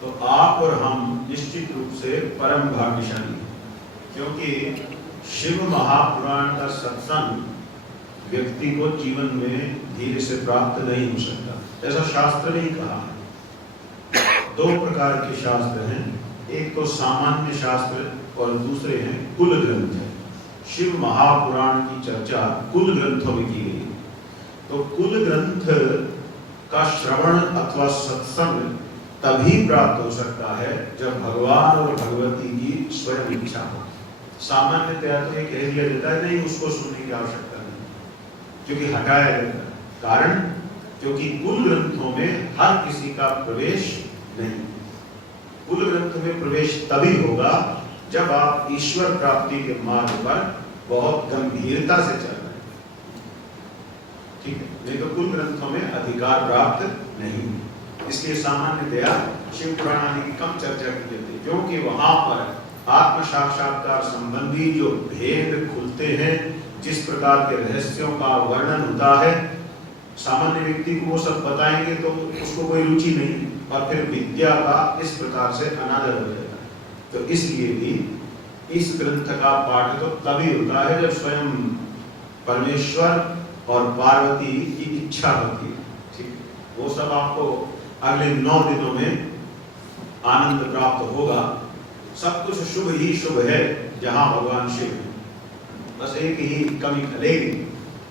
तो आप और हम निश्चित रूप से परम भाग्यशाली हैं, क्योंकि शिव महापुराण का सत्संग व्यक्ति को जीवन में धीरे से प्राप्त नहीं हो सकता, ऐसा शास्त्र ने कहा है। दो प्रकार के शास्त्र हैं, एक तो सामान्य शास्त्र और दूसरे हैं कुल ग्रंथ। शिव महापुराण की चर्चा कुल ग्रंथों में की गई। तो कुल ग्रंथ का श्रवण अथवा सत्संग तभी प्राप्त हो सकता है जब भगवान और भगवती की स्वयं इच्छा हो। सामान्यतया तो ये कह दिया जाता है नहीं, उसको सुनने की आवश्यकता नहीं, क्योंकि हटाया जाता है। कारण क्योंकि कुल ग्रंथों में हर किसी का प्रवेश नहीं। कुल ग्रंथ में प्रवेश तभी होगा जब आप ईश्वर प्राप्ति के मार्ग पर बहुत गंभीरता से चल रहे हैं, ठीक है, नहीं तो कुल ग्रंथों में अधिकार प्राप्त नहीं। इसलिए सामान्यतया शिव पुराण आदि की कम चर्चा की जाती है, क्योंकि वहां पर आत्म साक्षात्कार संबंधी जो भेद खुलते हैं, जिस प्रकार के रहस्यों का वर्णन होता है, सामान्य व्यक्ति को वो सब बताएंगे तो उसको कोई रुचि नहीं, और फिर विद्या का इस प्रकार से अनादर हो जाएगा। तो इसलिए भी इस ग्रंथ का पाठ तो तभी होता है जब स्वयं परमेश्वर और पार्वती की इच्छा होती है, ठीक। वो सब आपको अगले 9 दिनों में आनंद प्राप्त होगा। सब कुछ शुभ ही शुभ है जहां भगवान शिव है। बस एक ही कमी खलेगी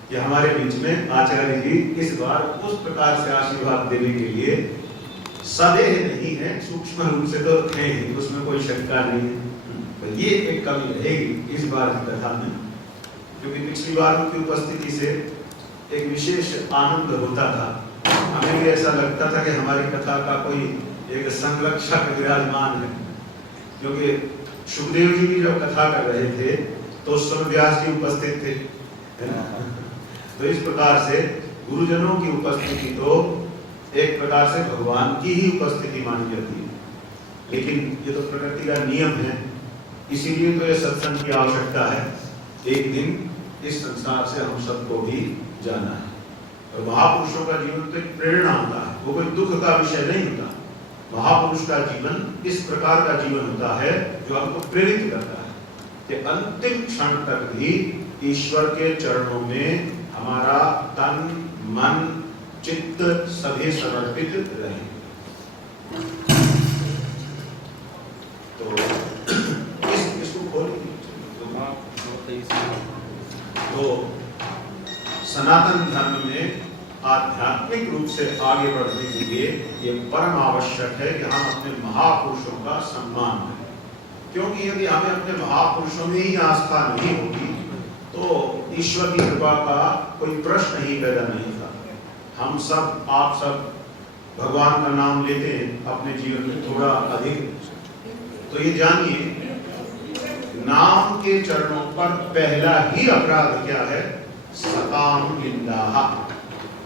कि हमारे बीच में आचार्य जी इस बार उस प्रकार से आशीर्वाद देने के लिए सदेह नहीं है, सूक्ष्म रूप से तो है, उसमें कोई शंका नहीं है। तो ये एक कमी रहेगी इस बार की कथा में, क्योंकि पिछली बार उनकी उपस्थिति से एक विशेष आनंद होता था। हमें भी ऐसा लगता था कि हमारी कथा का कोई एक संरक्षक विराजमान है, क्योंकि सुखदेव जी भी जब कथा कर रहे थे तो उस समय व्यास जी उपस्थित थे, है ना। तो इस प्रकार से गुरुजनों की उपस्थिति तो एक प्रकार से भगवान की ही उपस्थिति मानी जाती है, लेकिन ये तो प्रकृति का नियम है, इसीलिए तो ये सत्संग की आवश्यकता है। एक दिन इस संसार से हम सबको भी जाना है, और महापुरुषों का जीवन तो एक प्रेरणा होता है, वो कोई दुख का विषय नहीं होता। महापुरुष का जीवन इस प्रकार का जीवन होता है जो हमको प्रेरित करता है कि अंतिम क्षण तक भी ईश्वर के चरणों में हमारा तन मन चित्त सभी समर्पित रहे। तो इसको खोलिए। तो सनातन धर्म में आध्यात्मिक रूप से आगे बढ़ने के लिए ये परम आवश्यक है कि हम अपने महापुरुषों का सम्मान करें, क्योंकि यदि हमें अपने महापुरुषों में ही आस्था नहीं होगी तो ईश्वर की कृपा का कोई प्रश्न ही पैदा नहीं था। हम सब, आप सब भगवान का नाम लेते हैं अपने जीवन में थोड़ा अधिक, तो ये जानिए नाम के चरणों पर पहला ही अपराध क्या है? सताम निंदा,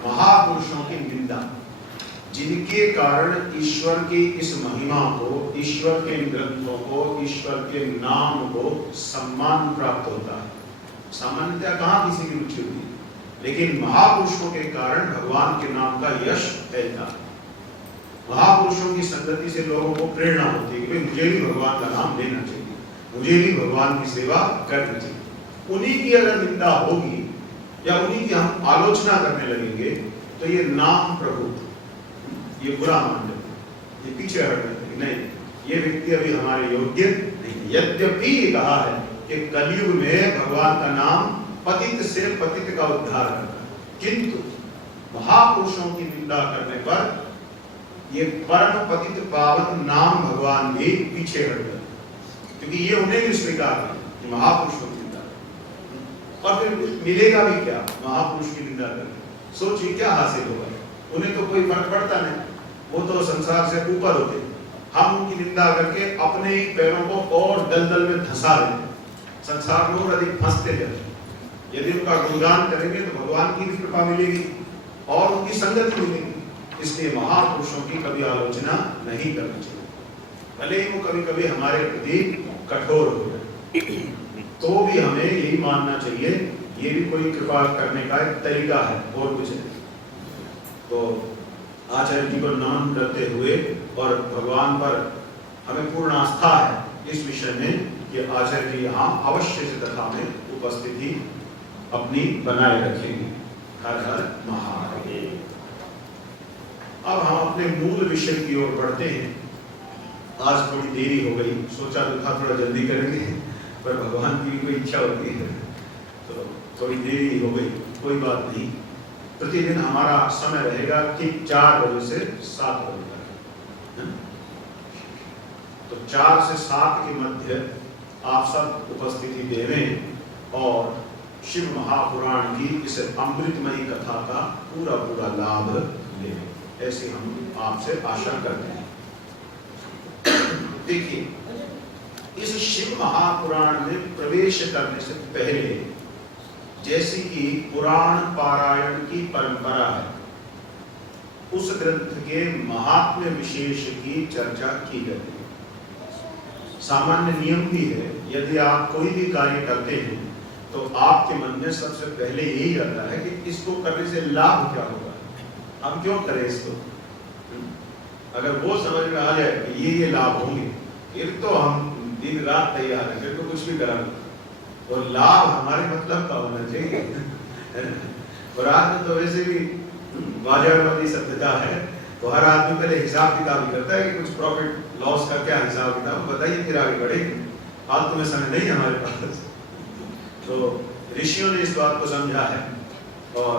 महापुरुषों की निंदा, जिनके कारण ईश्वर की इस महिमा को, ईश्वर के ग्रंथों को, ईश्वर के नाम को सम्मान प्राप्त होता है। सामान्यतः कहाँ किसी की रुचि होती है, लेकिन महापुरुषों के कारण भगवान के नाम का यश फैलता है। महापुरुषों की संगति से लोगों को प्रेरणा होती है कि मुझे भी भगवान का नाम लेना चाहिए, मुझे भी भगवान की सेवा करनी चाहिए। उन्हीं की अगर निंदा होगी या उन्हीं की हम आलोचना करने लगेंगे तो ये नाम प्रभु, ये बुरा मान लेते, ये पीछे हट जाते, नहीं, ये व्यक्ति अभी हमारे योग्य नहीं। यद्यपि ये कहा है कि कलयुग में भगवान का नाम पतित से पतित का उद्धार करता है, किंतु महापुरुषों की निंदा करने पर ये परम पतित पावन नाम भगवान भी पीछे हट जाते, क्योंकि ये उन्हें भी स्वीकार है कि महापुरुषों की निंदा, और फिर मिलेगा भी क्या महापुरुष की निंदा करके? सोचिए क्या हासिल होगा? उन्हें तो कोई फर्क पड़ता नहीं, वो तो संसार से ऊपर होते। हम उनकी निंदा करके अपने ही पैरों को और दलदल में धंसा देते, संसार में और अधिक फंसते जाते। यदि उनका गुणगान करेंगे तो भगवान की भी कृपा मिलेगी और उनकी संगति मिलेगी। इसलिए महापुरुषों की कभी आलोचना नहीं करनी चाहिए, भले ही वो कभी कभी हमारे प्रति कठोर हो जाए, तो भी हमें यही मानना चाहिए ये भी कोई कृपा करने का एक तरीका है और कुछ नहीं। तो आचार्य जी को नमन करते हुए और भगवान पर हमें पूर्ण आस्था है इस विषय में कि आचार्य जी यहाँ अवश्य से कथा में उपस्थिति अपनी बनाए रखेंगे। हर हर महादेव। अब हम अपने मूल विषय की ओर बढ़ते हैं। आज थोड़ी देरी हो गई, सोचा तो था थोड़ा जल्दी करेंगे, पर भगवान की भी कोई इच्छा होती है तो थोड़ी देरी हो गई, कोई बात नहीं। प्रतिदिन हमारा समय रहेगा ठीक 4 बजे से 7 बजे तक। तो 4 से 7 के मध्य आप सब उपस्थिति देवें और शिव महापुराण की इस अमृतमयी कथा का पूरा पूरा लाभ लें, ऐसे हम आपसे आशा करते हैं। देखिए, इस शिव महापुराण में प्रवेश करने से पहले जैसी कि पुराण पारायण की परंपरा है, उस ग्रंथ के महात्म्य विशेष की चर्चा की गई है। सामान्य नियम भी है, यदि आप कोई भी कार्य करते हैं तो आपके मन में सबसे पहले यही आता है कि इसको करने से लाभ क्या होगा, हम क्यों करें इसको। अगर वो समझ में आ जाए कि ये लाभ होंगे, फिर तो हम दिन रात तैयार हैं, फिर तो कुछ भी करेंगे। और लाभ हमारे मतलब का होना चाहिए। और आज में तो वैसे भी बाजार वाली सभ्यता है, तो हर आदमी पहले हिसाब किताब ही करता है कि कुछ प्रॉफिट लॉस का क्या हिसाब किताब बताइए, फिर आगे बढ़ेंगे। फालतू में समय नहीं हमारे पास। तो ऋषियों ने इस बात को समझा है और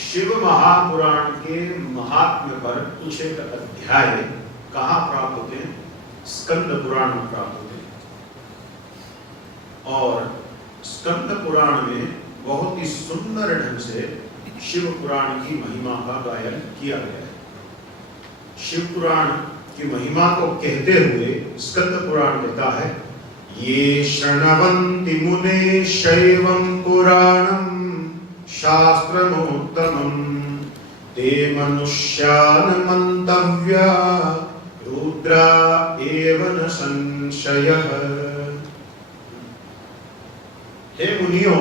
शिव महापुराण के महात्म्य पर कुछ एक अध्याय कहाँ प्राप्त होते हैं? स्कंद पुराण में प्राप्त होते हैं। और स्कंद पुराण में बहुत ही सुंदर ढंग से शिव पुराण की महिमा का गायन किया गया है। शिव पुराण की महिमा को कहते हुए स्कंद पुराण कहता है, ये शृण्वन्ति मुने शैवं पुराणं शास्त्रमोत्तमं ते मनुष्यान् मन्तव्या रुद्रा एव न संशयः। हे मुनियों,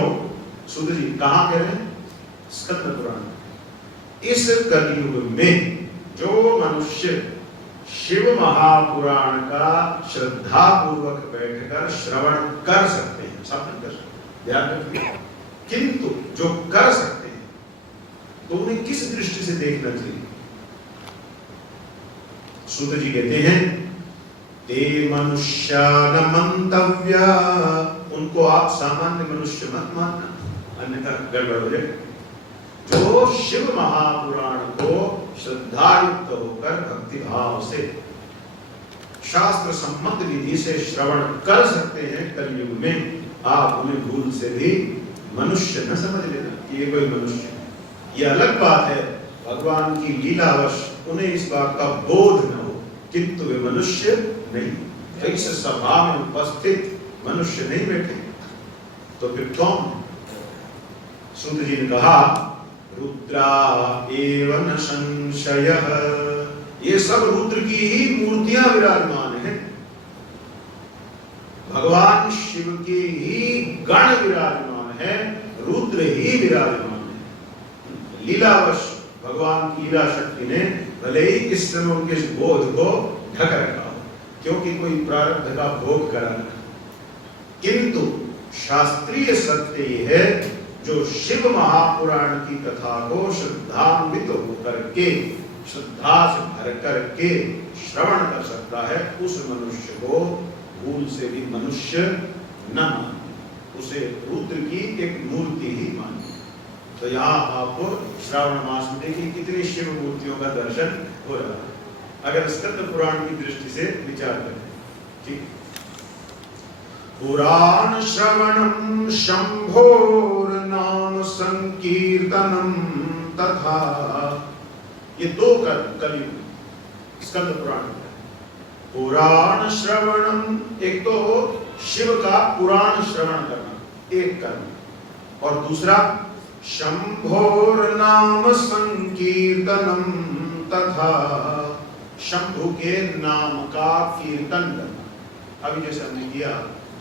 सूत जी कहाँ कह रहे हैं? स्कंद पुराण। इस कलयुग में जो मनुष्य शिव महापुराण का श्रद्धा पूर्वक बैठकर श्रवण कर सकते हैं, सब नहीं कर सकते, ध्यान रखिए, किंतु जो कर सकते हैं तो उन्हें किस दृष्टि से देखना चाहिए? सूत जी कहते हैं, ते मनुष्यान् मन्तव्या, उनको आप सामान्य मनुष्य मत मानना, अन्यथा गड़बड़ हो जाए। जो शिव महापुराण को श्रद्धायुक्त होकर भक्ति भाव से शास्त्र सम्मत विधि से श्रवण कर सकते हैं कलयुग में, आप उन्हें भूल से भी मनुष्य न समझ लेना कि ये कोई मनुष्य है। ये अलग बात है, भगवान की लीलावश उन्हें इस बात का बोध न हो, किंतु वे मनुष्य नहीं। तो इस सभा में उपस्थित मनुष्य नहीं बैठे तो फिर कौन? सूत जी ने कहा, रुद्रा एव न संशयः, ये सब रुद्र की ही मूर्तियां विराजमान हैं। भगवान शिव के ही गण विराजमान है, रुद्र ही विराजमान है। लीलावश भगवान की लीला शक्ति ने भले ही इस समय उनके इस बोध को ढक रखा हो, क्योंकि कोई प्रारब्ध का भोग करा रखा, किंतु शास्त्रीय सत्य ये है, जो शिव महापुराण की कथा को श्रद्धान्वित होकर के, श्रद्धा से भर करके श्रवण कर सकता है, उस मनुष्य को भूल से भी मनुष्य न माने, उसे रुद्र की एक मूर्ति ही माने। तो यहाँ आपको श्रावण मास में देखिए कितनी शिव मूर्तियों का दर्शन हो रहा है, अगर स्कंद पुराण की दृष्टि से विचार करें। ठीक, पुराण श्रवणं शंभोर नाम संकीर्तनम तथा, ये दो कलयुग स्कंद पुराण। पुराण श्रवणम, एक तो शिव का पुराण श्रवण करना, एक कर्म, और दूसरा शंभोर नाम संकीर्तनम तथा, शंभु के नाम का कीर्तन करना। अभी जैसे हमने किया,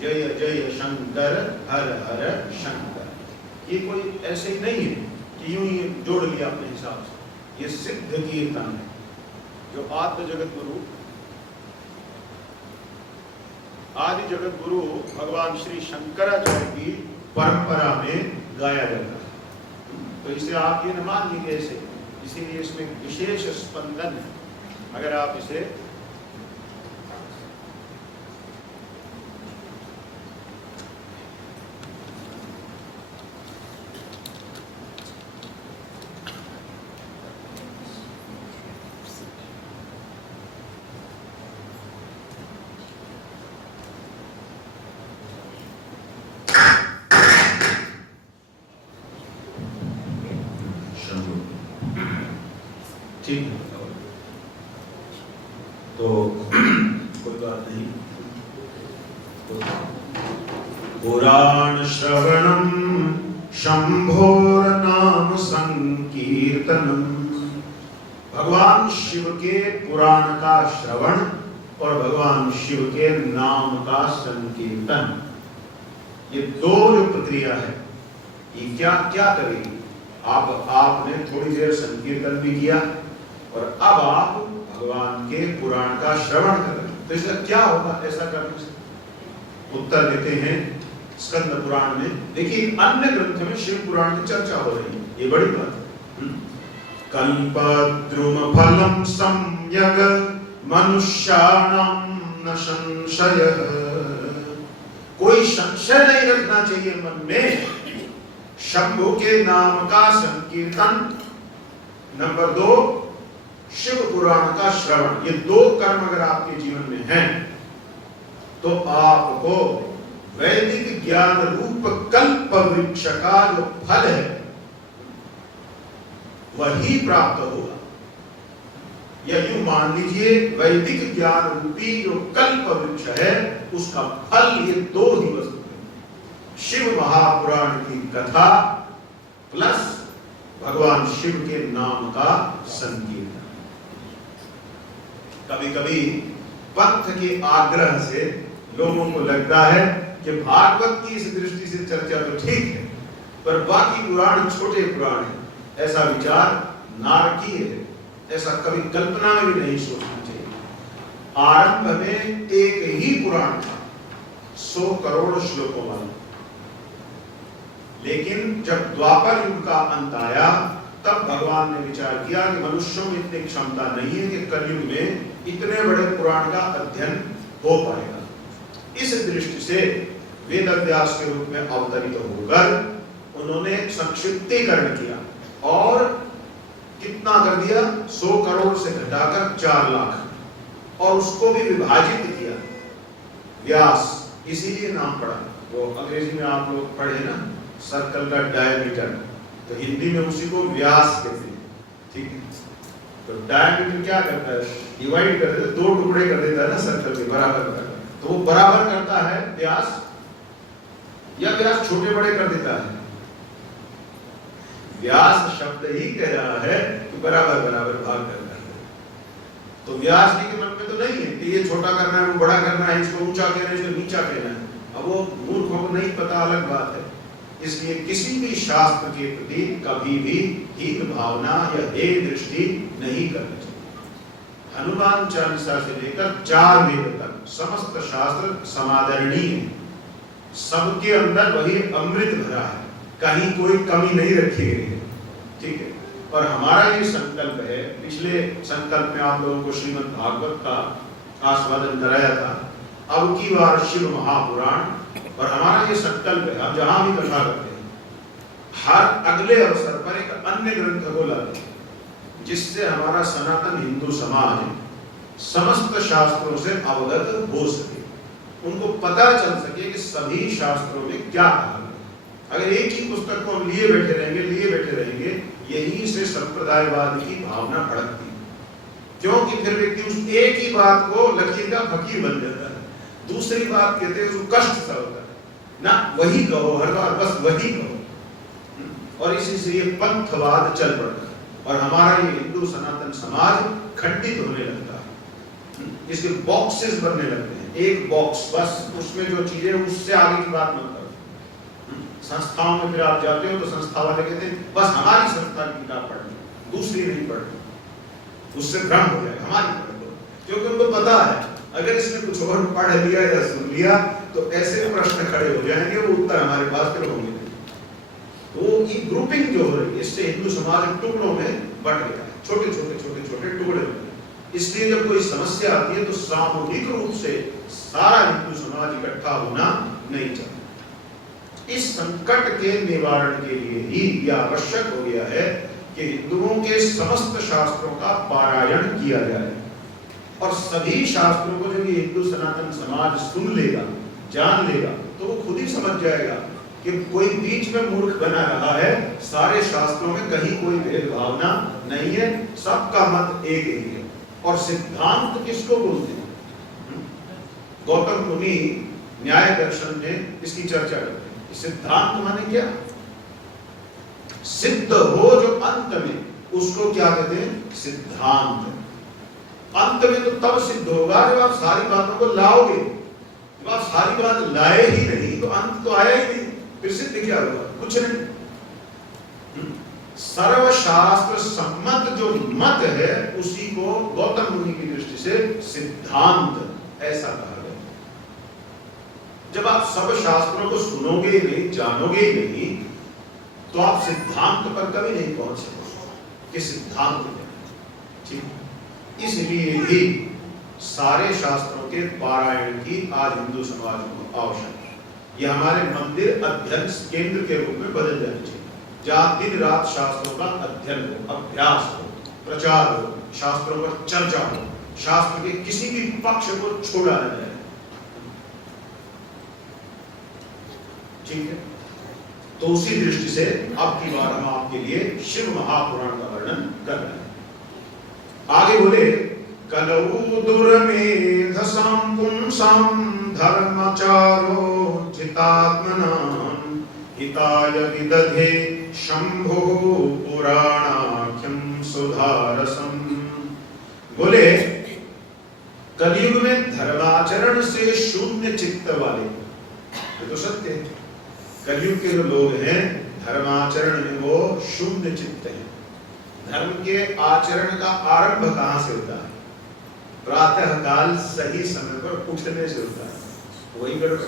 जय जय शंकर हर हर शंकर, ये कोई ऐसे ही नहीं है कि यूं ही जोड़ लिया अपने हिसाब से, ये सिद्ध कीर्तन है जो आद्य जगत गुरु, आदि जगत गुरु भगवान श्री शंकराचार्य की परंपरा में गाया जाता है। तो इसे आप ये न मान लीजिए ऐसे, इसीलिए इसमें विशेष स्पंदन है। अगर आप इसे ठीक है तो कोई बात नहीं। पुराण श्रवणम शंभोर नाम संकीर्तनम, भगवान शिव के पुराण का श्रवण और भगवान शिव के नाम का संकीर्तन, ये दो जो प्रक्रिया है, ये क्या क्या करेगी। आपने थोड़ी देर संकीर्तन भी किया और अब आप भगवान के पुराण का श्रवण कर रहे हैं, तो इसका क्या होगा ऐसा करने से। उत्तर देते हैं स्कंद पुराण में। देखिए अन्य ग्रंथ में शिव पुराण की चर्चा हो रही है, ये बड़ी बात है। कल्पद्रुम फलम सम्यग मनुष्याणाम न संशयः, कोई संशय नहीं रखना चाहिए मन में। शंभु के नाम का संकीर्तन, नंबर 2 शिव पुराण का श्रवण, ये दो कर्म अगर आपके जीवन में हैं तो आपको वैदिक ज्ञान रूप कल्प वृक्ष का जो फल है वही प्राप्त होगा। या यूं मान लीजिए वैदिक ज्ञान रूपी जो कल्प वृक्ष है उसका फल ये दो ही वस्तु है, शिव महापुराण की कथा प्लस भगवान शिव के नाम का संकीर्तन। कभी कभी पंथ के आग्रह से लोगों को लगता है कि भागवत की इस दृष्टि से चर्चा तो ठीक है पर बाकी पुराण छोटे पुराण है, ऐसा विचार नारकीय है, ऐसा कभी कल्पना में भी नहीं सोचना चाहिए। आरंभ में एक ही पुराण था 100 करोड़ श्लोकों वाला, लेकिन जब द्वापर युग का अंत आया तब भगवान ने विचार किया कि मनुष्यों में इतनी क्षमता नहीं है कि कलयुग में इतने बड़े पुराण का अध्ययन हो पाएगा। इस दृष्टि से वेद व्यास के रूप में अवतरित होकर उन्होंने संक्षिप्तीकरण किया और कितना कर दिया, 100 करोड़ से घटाकर 4 लाख, और उसको भी विभाजित किया। व्यास इसीलिए नाम पड़ा, वो अंग्रेजी में आप लोग पढ़े ना सर्कल का डायमीटर, तो हिंदी में उसी को व्यास कहते हैं, ठीक है। तो डायमीटर क्या करता है, डिवाइड कर देता है, 2 टुकड़े कर देता है ना सर्कल के बराबर कर, तो वो बराबर करता है व्यास, या व्यास छोटे बड़े कर देता है। व्यास शब्द ही कह रहा है कि बराबर बराबर भाग करना है। तो व्यास जी के मन में तो नहीं है कि ये छोटा करना है, वो बड़ा करना है, इसको ऊंचा कहना है, इसको नीचा कहना है। अब वो मूर्खों को नहीं पता, अलग बात है। इसलिए किसी भी शास्त्र के प्रति कभी भी हीन भावना या हे दृष्टि नहीं करनी चाहिए। हनुमान चालीसा से लेकर 4 वेद तक समस्त शास्त्र समादरणीय है, सबके अंदर वही अमृत भरा है, कहीं कोई कमी नहीं रखी गई है, ठीक है। और हमारा ये संकल्प है, पिछले संकल्प में आप लोगों को श्रीमद् भागवत का आस्वादन कराया था, अब की बार शिव महापुराण, और हमारा ये संकल्प है हम जहां भी कथा करते हैं हर अगले अवसर पर एक अन्य ग्रंथ को लाते हैं जिससे हमारा सनातन हिंदू समाज समस्त शास्त्रों से अवगत हो सके, उनको पता चल सके कि सभी शास्त्रों में क्या कहा है। अगर एक ही पुस्तक को हम लिए बैठे रहेंगे, यही से संप्रदायवाद की भावना भड़कती है, क्योंकि फिर व्यक्ति उस एक ही बात को लकीर का फकीर बन जाता है, दूसरी बात कहते हैं उसको कष्ट सा होता है ना, वही कहो हर बार, बस वही कहो, और इसी से ये पंथवाद चल पड़ता है और हमारा ये हिंदू सनातन समाज खंडित होने लगता है। इसके बॉक्सेस बनने लगते हैं, एक बॉक्स बस, उसमें जो चीजें उससे आगे की बात मत करो। संस्थाओं में फिर आप जाते हो तो संस्था वाले कहते हैं बस हमारी संस्था की किताब पढ़नी, दूसरी नहीं पढ़नी, उससे भ्रम हो जाएगा, हमारी पढ़ लो, क्योंकि उनको पता है अगर इसने कुछ और पढ़ लिया या सुन लिया तो ऐसे प्रश्न खड़े हो जाएंगे, वो उत्तर हमारे पास फिर होंगे नहीं। तो ये ग्रुपिंग जो हो रही है, इससे हिंदू समाज टुकड़ों में बट गया है, छोटे छोटे टुकड़े हो गए। इसलिए जब कोई समस्या आती है तो सामूहिक रूप से सारा हिंदू समाज इकट्ठा होना नहीं चाहता। इस संकट के निवारण के लिए ही यह आवश्यक हो गया है कि हिंदुओं के समस्त शास्त्रों का पारायण किया जाए, और सभी शास्त्रों को जब ये हिंदू सनातन समाज सुन लेगा, जान लेगा, तो वो खुद ही समझ जाएगा कि कोई बीच में मूर्ख बना रहा है, सारे शास्त्रों में कहीं कोई भेदभावना नहीं है, सबका मत एक ही है। और सिद्धांत किसको बोलते हैं? गौतम मुनि न्याय दर्शन में इसकी चर्चा करते हैं। सिद्धांत माने क्या? सिद्ध हो जो अंत में, उसको क्या कहते हैं? सिद्धांत। अंत में तो तब सिद्ध होगा जब आप सारी बातों को लाओगे। जब आप सारी बात लाए ही नहीं तो अंत तो आया ही नहीं, फिर सिद्ध क्या होगा? कुछ नहीं। सर्वशास्त्र सम्मत जो मत है उसी को गौतम मुनि की दृष्टि से सिद्धांत ऐसा कहा गया। जब आप सब शास्त्रों को सुनोगे ही नहीं, जानोगे ही नहीं, तो आप सिद्धांत पर कभी नहीं पहुंच सकते कि सिद्धांत है। ठीक, इसलिए ही सारे शास्त्रों के पारायण की आज हिंदू समाज को आवश्यक है। यह हमारे मंदिर अध्ययन केंद्र के रूप में बदल जानी चाहिए, जहां दिन रात शास्त्रों का अध्ययन हो, अभ्यास हो, प्रचार हो, शास्त्रों पर चर्चा हो, शास्त्र के किसी भी पक्ष को छोड़ा न जाए। ठीक है, तो उसी दृष्टि से अब की बार हम आपके लिए शिव महापुराण का वर्णन कर रहे हैं। आगे बोले, कलौ दुर्मेधसां पुंसां धर्मचारो जितात्मनां हिताय विदधे शंभो पुराणाख्यम सुधारसम। बोले, कलयुग में धर्माचरण से शून्य चित्त वाले, ये तो सत्य है, कलयुग के जो लोग हैं धर्माचरण में वो शून्य चित्त है। धर्म के आचरण का आरंभ कहां से होता है? प्रातः काल सही समय पर उठने से होता है। वही गड़बड़,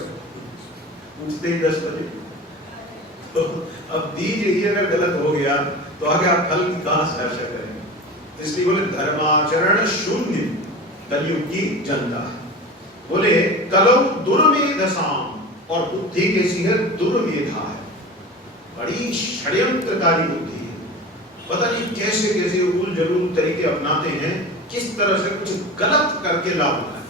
उठते ही 10 बजे। तो अब बीज ही अगर गलत हो गया तो आगे आप फल की कहां से आशा करेंगे? इसलिए बोले धर्माचरण शून्य कलयुग की जनता है। बोले, कलौ दुर्मेधसां, और बुद्धि कैसी है? दुर्मेधा है, बड़ी षड्यंत्रकारी बुद्धि है। पता नहीं कैसे कैसे उल जरूल तरीके अपनाते हैं, किस तरह से कुछ गलत करके लाभ उठाए,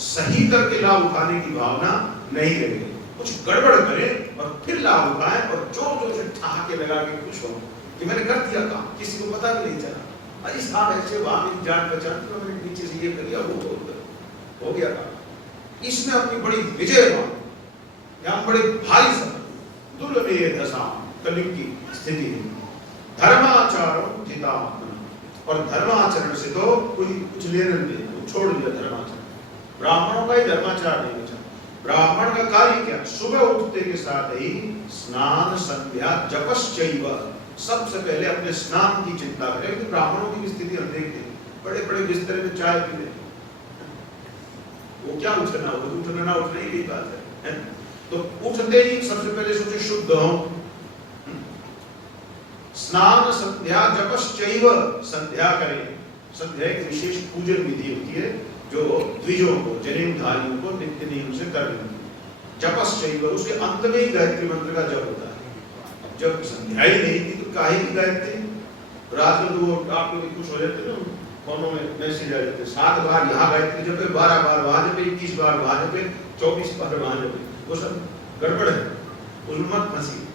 सही करके लाभ उठाने की भावना नहीं रहे। कुछ गड़बड़ करें और फिर लाभ उठाएं और जोर जोर से ठहाके लगा के खुश हो कि मैंने कर दिया काम, किसी को पता भी नहीं चला। अरे साहब ऐसे वहां मेरी जान पहचान, तो मैंने नीचे से ये कर लिया, वो हो गया काम। इसमें अपनी बड़ी विजय मान, यहाँ बड़े भारी सब दुर्मेधसां कलयुग की स्थिति है। धर्माचारो जितात्मनां, और धर्माचरण से तो कोई कुछ लेना नहीं, छोड़ दिया धर्माचरण। ब्राह्मणों का ही धर्माचार नहीं बचा। ब्राह्मण का कार्य क्या? सुबह उठते के साथ ही स्नान संध्या जपश्चैव, सबसे पहले अपने स्नान की चिंता करें। तो ब्राह्मणों की स्थिति हम देखते हैं, बड़े बड़े बिस्तर में चाय पी लेते, वो क्या उठना, वो उठना ना उठना ही बात है। तो उठते ही सबसे पहले सोचे शुद्ध हो, स्नान संध्या जपश्चैव, संध्या करें। संध्या एक विशेष पूजन विधि होती है जो द्विजों को, जनेऊधारियों को नित्य नियम से करनी होती है। जपश्चैव, उसके अंत में ही गायत्री मंत्र का जप होता है। जब संध्या ही नहीं थी तो काहे की गायत्री? रात में तो आप लोग खुश हो जाते ना, फोनों में मैसेज आ जाते, 7 बार यहाँ गायत्री जपे, 12 बार वहां जपे, 21 बार वहां जपे, 24 बार वहां जपे। वो सब गड़बड़ है, उसमें मत फंसी।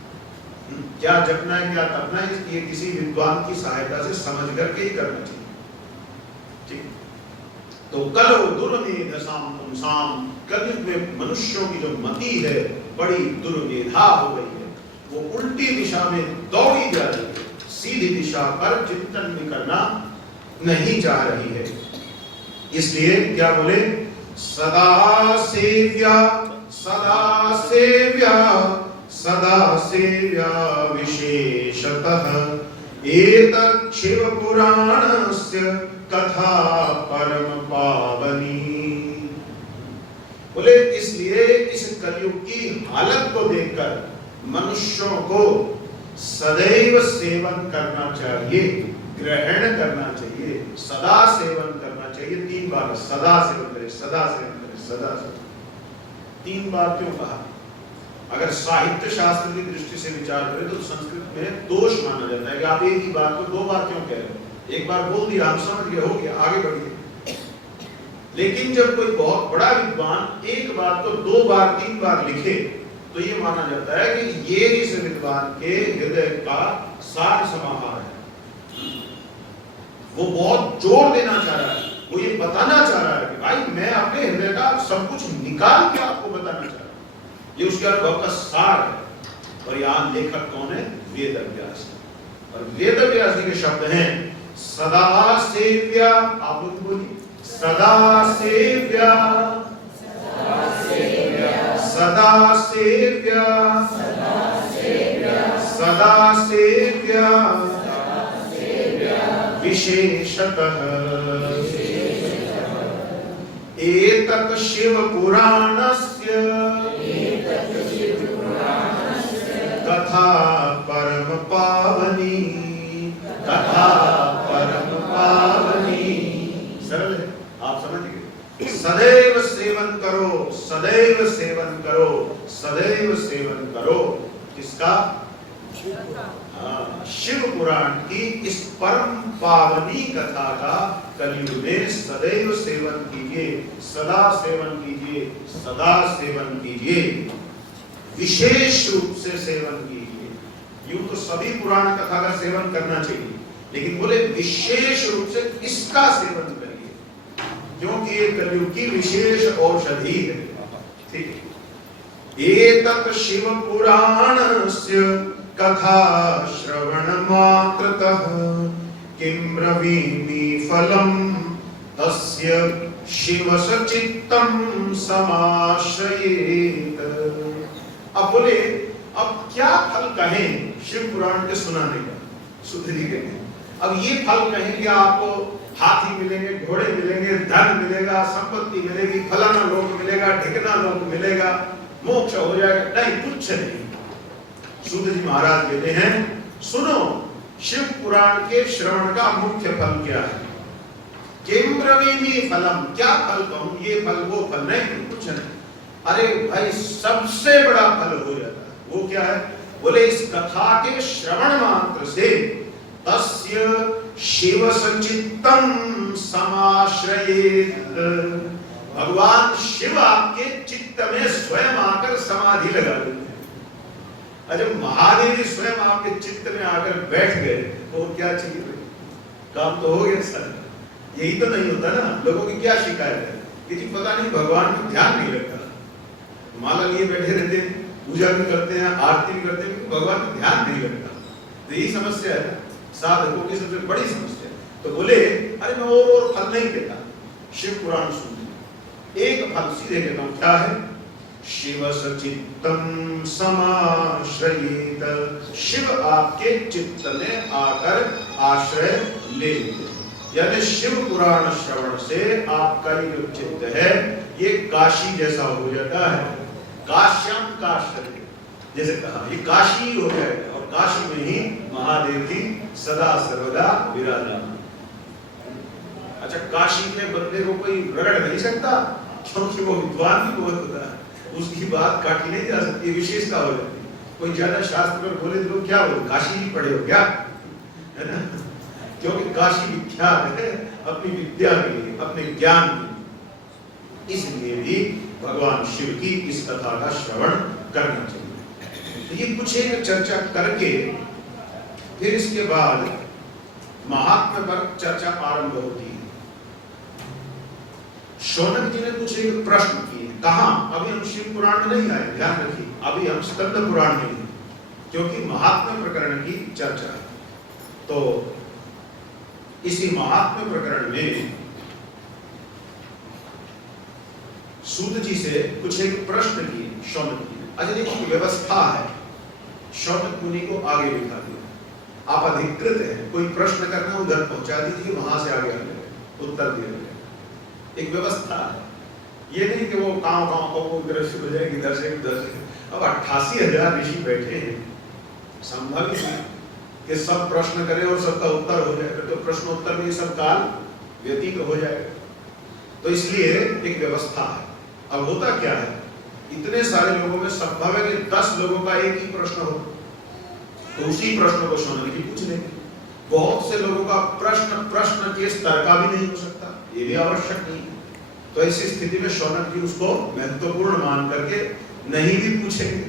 क्या जपना है क्या तपना है, ये किसी विद्वान की सहायता से समझ करके ही करना चाहिए। ठीक, तो कलौ दुर्मेधसां पुंसां, कलयुग में मनुष्यों की जो मति है बड़ी दुर्मेधा हो गई है, वो उल्टी दिशा में दौड़ी जा रही है, सीधी दिशा पर चिंतन भी करना नहीं चाह रही है। इसलिए क्या बोले, सदा सेव्या सदा सेव्या सदा सेव्या विशेषतः एतत् शिव पुराणस्य कथा परम पावनी। बोले इसलिए इस कलयुग की हालत को देखकर मनुष्यों को सदैव सेवन करना चाहिए, ग्रहण करना चाहिए, सदा सेवन करना चाहिए। 3 बार सदा सेवन करें, सदा सेवन करें, सदा सेवन। 3 बार क्यों कहा? अगर साहित्य शास्त्र की दृष्टि से विचार करें तो संस्कृत में दोष माना जाता है कि आप एक ही बात को 2 बार क्यों कह रहे हो? एक बार बोल दिया, हम समझ गए, हो गया, आगे बढ़िए। लेकिन जब कोई बहुत बड़ा विद्वान एक बात को 2 बार 3 बार लिखे तो ये माना जाता है कि ये इस विद्वान के हृदय का सार समाहार है। वो बहुत जोर देना चाह रहा है, वो ये बताना चाह रहा है कि भाई मैं अपने हृदय का सब कुछ निकाल के आपको बताना चाह रहा हूं। ये उसके अनुभव का सार है। और यहाँ लेखक कौन है? वेदव्यास। और वेदव्यास जी के शब्द हैं सदा सेव्या। आप लोग बोलिए सदा सेव्या, सदा सेव्या, सदा सेव्या, विशेषतः एतत् शिव पुराणस्य कथा परम पावनी, कथा परम पावनी। सरल है, आप समझ गए। सदैव सेवन करो, सदैव सेवन करो, सदैव सेवन करो। किसका? शिव पुराण की इस परम पावनी कथा का कलयुग में सदैव सेवन कीजिए, सदा सेवन कीजिए, सदा सेवन कीजिए, विशेष रूप से सेवन कीजिए। यूं तो सभी पुराण कथा का सेवन करना चाहिए, लेकिन बोले विशेष रूप से इसका सेवन करिए, क्योंकि ये कलयुग की विशेष औषधि है। ठीक है। एतत् शिव पुराणस्य कथा श्रवण मात्रतः किं ब्रवीमि फलम तस्य शिव सचित्तं समाश्रयेत। अब बोले अब क्या फल कहें शिव पुराण के सुनाने का? सुधरी गए। अब ये फल कहें कि आपको हाथी मिलेंगे, घोड़े मिलेंगे, धन मिलेगा, संपत्ति मिलेगी, फलाना लोक मिलेगा, ढिकना लोक मिलेगा, मोक्ष हो जाएगा, नहीं, कुछ नहीं। सूत जी महाराज कहते हैं सुनो, शिव पुराण के श्रवण का मुख्य फल क्या है? किम ब्रवीमि फलम, क्या फल कहूं, ये फल वो फल, नहीं, कुछ नहीं। अरे भाई सबसे बड़ा फल हो जाता है। वो क्या है? बोले इस कथा के श्रवण मात्र से तस्य शिव सचित्तं समाश्रयेत, भगवान शिव आपके चित्त में स्वयं आकर समाधि लगा देते हैं। जब महादेव स्वयं आपके चित्त में आकर बैठ गए तो क्या चाहिए? काम तो हो गया सर। यही तो नहीं होता ना। लोगों की क्या शिकायत है कि जी पता नहीं भगवान का ध्यान नहीं लगता, माला लिए बैठे रहते हैं, पूजा भी करते हैं, आरती भी करते हैं, भगवान का ध्यान नहीं लगता। तो यही समस्या है साधकों की, सबसे बड़ी समस्या। तो बोले अरे मैं और फल नहीं कहता, शिव पुराण सुन, एक फल सीधे कहता हूं, क्या है? शिव सचित्तं समाश्रयेत, शिव आपके चित्त में आकर आश्रय ले लेते। यानी शिव पुराण श्रवण से आपका ये जो चित्त है ये काशी जैसा हो जाता है। काश्याम काश्य, जैसे कहा ये काशी हो जाएगा, और काशी में ही महादेव की सदा सर्वदा विराजमान। अच्छा, काशी में बंदे को कोई रगड़ नहीं सकता, क्योंकि वो विद्वान भी बहुत होता है, उसकी बात काटी नहीं जा सकती, विशेषता हो जाती है। कोई ज्यादा शास्त्र पर बोले तो क्या बोले, काशी ही पढ़े हो क्या, है ना? क्योंकि काशी विख्यात है अपनी विद्या के लिए, अपने ज्ञान के लिए। इसलिए भी भगवान शिव की इस कथा का श्रवण करना चाहिए। तो ये कुछ एक चर्चा करके फिर इसके बाद महात्म्य पर चर्चा आरंभ होती है। शौनक जी ने कुछ एक प्रश्न किए। कहा? अभी हम शिव पुराण में नहीं आए, ध्यान रखिए, अभी हम स्कंद पुराण में हैं, क्योंकि महात्म्य प्रकरण की चर्चा है। तो इसी महात्म्य प्रकरण में सूत जी से कुछ एक प्रश्न किए शौनक जी ने। अच्छा देखिए, व्यवस्था है, शौनक मुनि को आगे बिठा दिया, आप अधिकृत हैं, कोई प्रश्न करना उधर पहुंचा दीजिए, वहां से आगे आगे उत्तर दिया। एक व्यवस्था है, ये नहीं कि वो गाँव को इधर से बजाएगी, इधर से उधर से। अब 88,000 ऋषि बैठे हैं, संभव ही नहीं कि सब प्रश्न करें और सबका उत्तर हो जाए, तो प्रश्नोत्तर में सब काल व्यतीत हो जाएगा। तो इसलिए एक व्यवस्था है। अब होता क्या है, इतने सारे लोगों में संभव है कि 10 लोगों का एक ही प्रश्न हो, तो उसी प्रश्न को शौनक जी पूछ लेंगे। बहुत से लोगों का प्रश्न के स्तर का भी नहीं हो सकता, ये भी आवश्यक नहीं है। तो ऐसी स्थिति में शौनक जी उसको महत्वपूर्ण मान करके नहीं भी पूछेंगे,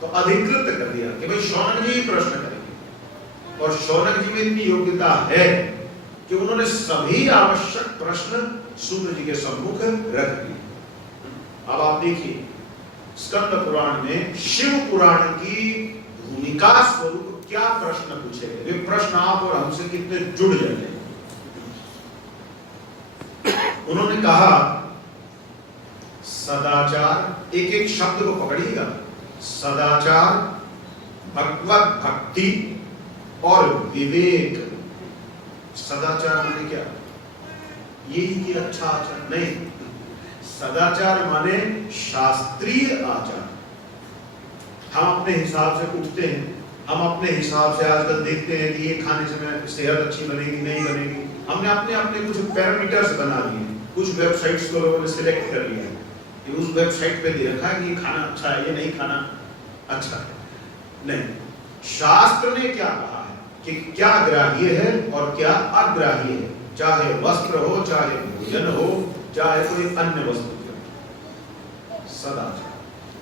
तो अधिकृत कर दिया कि भाई शौनक जी ही प्रश्न करेंगे। और शौनक जी में इतनी योग्यता है कि उन्होंने सभी आवश्यक प्रश्न सूर्य जी के सम्मुख रख दिए। अब आप देखिए, स्कंद पुराण में शिव पुराण की भूमिका स्वरूप क्या प्रश्न पूछे गए, वे प्रश्न आप और हमसे कितने जुड़ जाते हैं। उन्होंने कहा सदाचार, एक एक शब्द को पकड़िएगा, सदाचार, भगवत भक्ति और विवेक। सदाचार माने क्या? यही कि अच्छा आचार नहीं, सदाचार माने शास्त्रीय आचार। हम अपने हिसाब से उठते हैं, हम अपने हिसाब से आजकल देखते हैं कि ये खाने से मेरी सेहत अच्छी बनेगी नहीं बनेगी, हमने अपने अपने कुछ पैरामीटर्स बना लिए, कुछ वेबसाइट्स को लोगों ने सिलेक्ट कर लिया कि उस वेबसाइट पे दे रखा है कि ये खाना अच्छा है, ये नहीं खाना अच्छा है। नहीं, शास्त्र ने क्या कहा है कि क्या ग्राह्य है और क्या अग्राह्य है, चाहे वस्त्र हो, चाहे भोजन हो, चाहे कोई अन्य वस्तु हो। सदाचार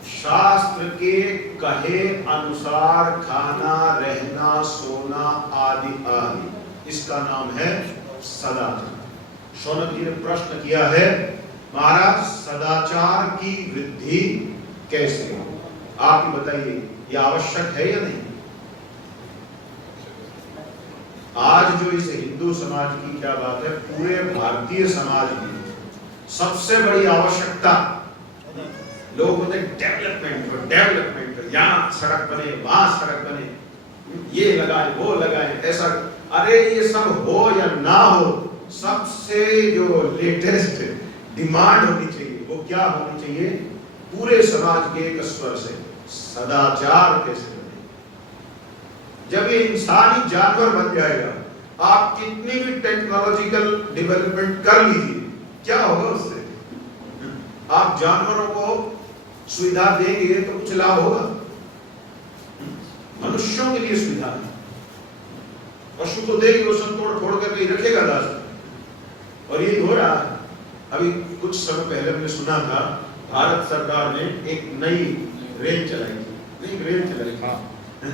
शास्त्र के कहे अनुसार खाना, रहना, सोना आदि आदि, इसका नाम है सदाचार। शौनक जी ने प्रश्न किया है, महाराज सदाचार की वृद्धि कैसे हो? आप ही बताइए, ये आवश्यक है या नहीं? आज जो इस हिंदू समाज की क्या बात है, पूरे भारतीय समाज में सबसे बड़ी आवश्यकता, लोग बोलते हैं डेवलपमेंट, यहाँ सड़क बने, वहां सड़क बने, ये लगाए वो लगाए, ऐसा। अरे ये सब हो या ना हो, सबसे जो लेटेस्ट डिमांड होनी चाहिए वो क्या होनी चाहिए? पूरे समाज के एक स्वर से सदाचार कैसे बने। जब ये इंसानी जानवर बन जाएगा, आप कितनी भी टेक्नोलॉजिकल डेवलपमेंट कर लीजिए, क्या होगा उससे? आप जानवरों को सुविधा देंगे तो कुछ लाभ होगा? मनुष्यों के लिए सुविधा है, पशु को देंगे, वो सब तोड़ फोड़ करके रखेगा रास्ते। और यही हो रहा है। अभी कुछ समय पहले मैंने सुना था, भारत सरकार ने एक नई रेल चलाई थी, नहीं रेल चलाई थी,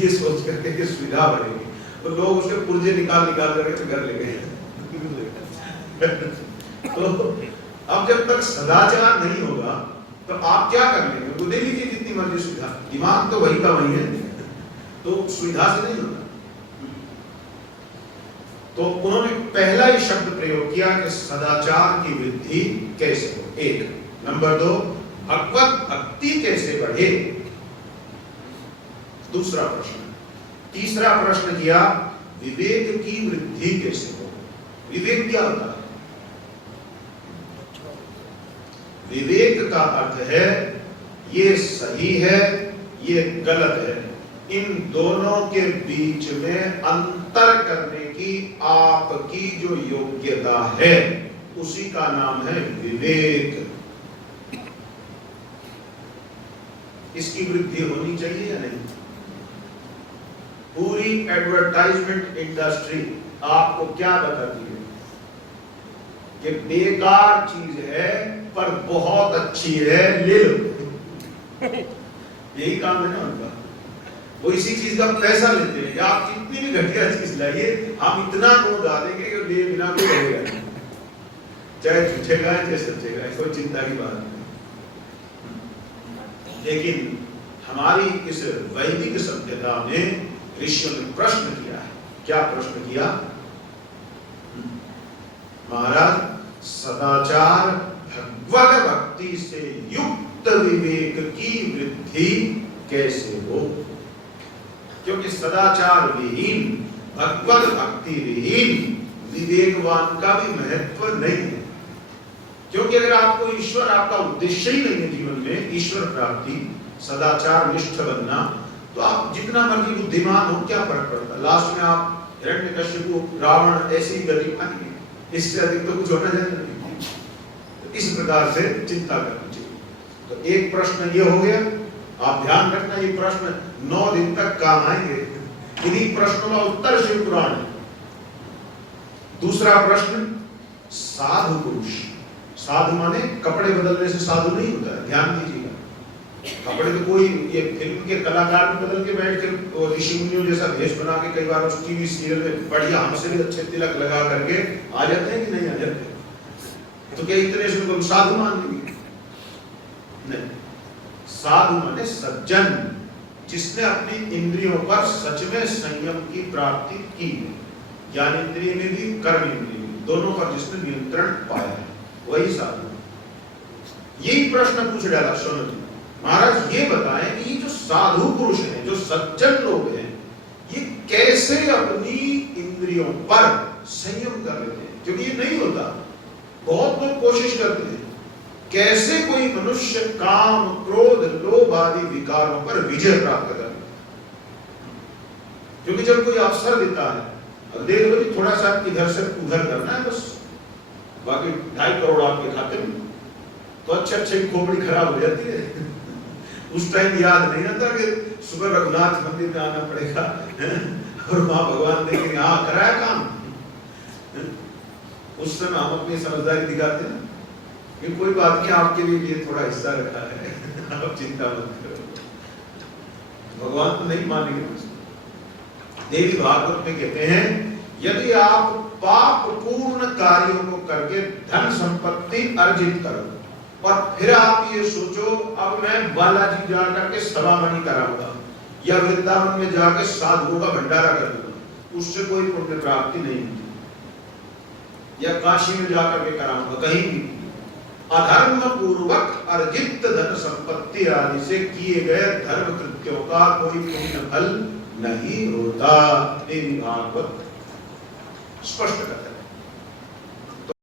ये सोच करके कि सुविधा बढ़ेगी, तो लोग उसके पुर्जे निकाल करके घर ले गए। तो अब जब तक सदाचार नहीं होगा तो आप क्या कर लेंगे? तो दे लीजिए जितनी मर्जी सुविधा, दिमाग तो वही का वही है, तो सुविधा से नहीं होगा। तो उन्होंने पहला ही शब्द प्रयोग किया कि सदाचार की वृद्धि कैसे हो, एक। नंबर 2, भगवत भक्ति कैसे बढ़े, दूसरा प्रश्न। तीसरा प्रश्न किया, विवेक की वृद्धि कैसे हो। विवेक क्या होता है? विवेक का अर्थ है ये सही है, ये गलत है, इन दोनों के बीच में अंतर करने की आपकी जो योग्यता है, उसी का नाम है विवेक। इसकी वृद्धि होनी चाहिए या नहीं? पूरी एडवर्टाइजमेंट इंडस्ट्री आपको क्या बताती है कि बेकार चीज है पर बहुत अच्छी है, ले लो। यही काम है ना उनका। वो इसी चीज का पैसा लेते हैं कि आप जितनी भी घटिया चीज लाइए, हम इतना गुण गा देंगे कि ले बिना कोई रहेगा, चाहे झूठेगा चाहे सच्चेगा, कोई चिंता की बात नहीं। लेकिन हमारी इस वैदिक सभ्यता में ऋषियों ने प्रश्न किया है। क्या प्रश्न किया? महाराज सदाचार भगवत भक्ति से युक्त विवेक की वृद्धि कैसे हो। क्योंकि सदाचार विहीन, भगवत भक्ति विहीन विवेकवान का भी महत्व नहीं है। क्योंकि अगर आपको ईश्वर, आपका उद्देश्य ही नहीं है जीवन में ईश्वर प्राप्ति, सदाचार निष्ठ बनना, तो आप जितना मर्जी बुद्धिमान हो क्या फर्क पड़ता है? लास्ट में आप हिरण्यकश्यप, रावण ऐसी ही गति पाएंगे, इससे अधिक तो कुछ होना चाहिए। तो इस प्रकार से चिंता करनी चाहिए। तो एक प्रश्न ये हो गया, आप ध्यान रखना ये प्रश्न 9 दिन तक काम आएंगे। इन्हीं प्रश्नों का उत्तर शिव पुराण है। दूसरा प्रश्न, साधु पुरुष। साधु माने कपड़े बदलने से साधु नहीं होता है, ध्यान दीजिएगा। कपड़े तो कोई ये फिल्म के कलाकार भी बदल के बैठ के ऋषि मुनियों जैसा भेष बना के कई बार उस टीवी सीरियल में बढ़िया हमसे भी अच्छे तिलक लगा करके आ जाते हैं कि नहीं आ जाते? तो क्या इतने से उनको साधु मान लेंगे? नहीं। साधु माने सज्जन, जिसने अपनी इंद्रियों पर सच में संयम की प्राप्ति की है, ज्ञान इंद्रिय में भी कर्म इंद्रिय में, दोनों पर जिसने नियंत्रण पाया है, वही साधु। यही प्रश्न पूछ डाला सोनू जी, महाराज ये बताएं कि ये जो साधु पुरुष हैं, जो सज्जन लोग हैं, ये कैसे अपनी इंद्रियों पर संयम कर लेते हैं? क्योंकि ये नहीं होता। बहुत लोग कोशिश करते हैं कैसे कोई मनुष्य काम, क्रोध, लोभ आदि विकारों पर विजय प्राप्त करे। क्योंकि जब कोई अवसर देता है, अब देख लो कि थोड़ा सा इधर से उधर करना है बस, बाकी 2.5 करोड़ आपके खाते में, तो अच्छे खोपड़ी खराब हो जाती है। उस टाइम याद नहीं आता कि सुबह रघुनाथ मंदिर में आना पड़ेगा और वहां भगवान देखेंगे हाँ कराया काम। उस समय हम अपनी समझदारी दिखाते हैं कि कोई बात नहीं, आपके लिए थोड़ा हिस्सा रखा है, आप चिंता मत करो। भगवान तो नहीं मानेंगे। देवी भागवत में कहते हैं, यदि आप पाप पूर्ण कार्यों को करके धन संपत्ति अर्जित करो और फिर आप ये सोचो अब मैं बालाजी जाकर के सभामणि कराऊंगा या वृंदावन में जाकर साधुओं का भंडारा कर दूंगा, उससे कोई पुण्य प्राप्ति नहीं होती। या काशी में जाकर के कराऊंगा, कहीं भी अधर्म पूर्वक अर्जित धन संपत्ति आदि से किए गए धर्म कृत्यों का कोई पुण्य फल नहीं होता। देवी भागवत स्पष्ट करता है।